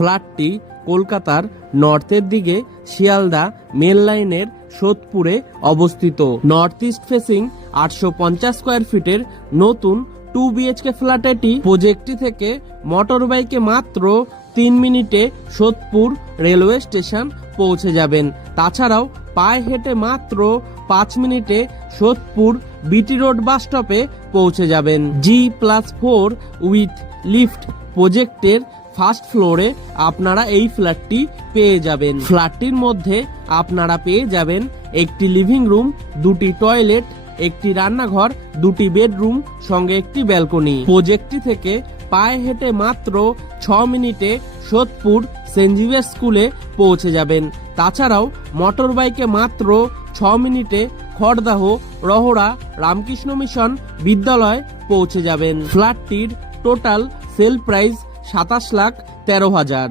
ফ্ল্যাটটি কলকাতার নর্থের দিকে শিয়ালদা মেল লাইনের সোদপুরে অবস্থিত। নর্থ ইস্ট ফেসিং 850 স্কোয়ার ফিটের নতুন 2 BHK ফ্ল্যাট এটি। প্রজেক্টটি থেকে মোটর বাইকে মাত্র 3 মিনিটে সোদপুর রেলওয়ে স্টেশন পৌঁছে যাবেন। তাছাড়াও পায়ে হেঁটে মাত্র 5 মিনিটে সোদপুর বিটি রোড বাস স্টপে পৌঁছে যাবেন। G+4 উইথ লিফট প্রজেক্টের ফার্স্ট ফ্লোরে আপনারা এই ফ্ল্যাটটি পেয়ে যাবেন। ফ্ল্যাটটির মধ্যে আপনারা পেয়ে যাবেন একটি লিভিং রুম, 2টি টয়লেট, একটি রান্নাঘর, 2টি বেডরুম সঙ্গে একটি ব্যালকনি। প্রজেক্টটি থেকে পায়ে হেঁটে মাত্র 6 মিনিটে সোদপুর সেন্ট জেভিয়ার্স স্কুলে পৌঁছে যাবেন। তাছাড়াও মোটর বাইকে মাত্র 6 মিনিটে খড়দাহ রহরা রামকৃষ্ণ মিশন বিদ্যালয় পৌঁছে যাবেন। ফ্ল্যাটটির টোটাল সেল প্রাইস 27,13,000।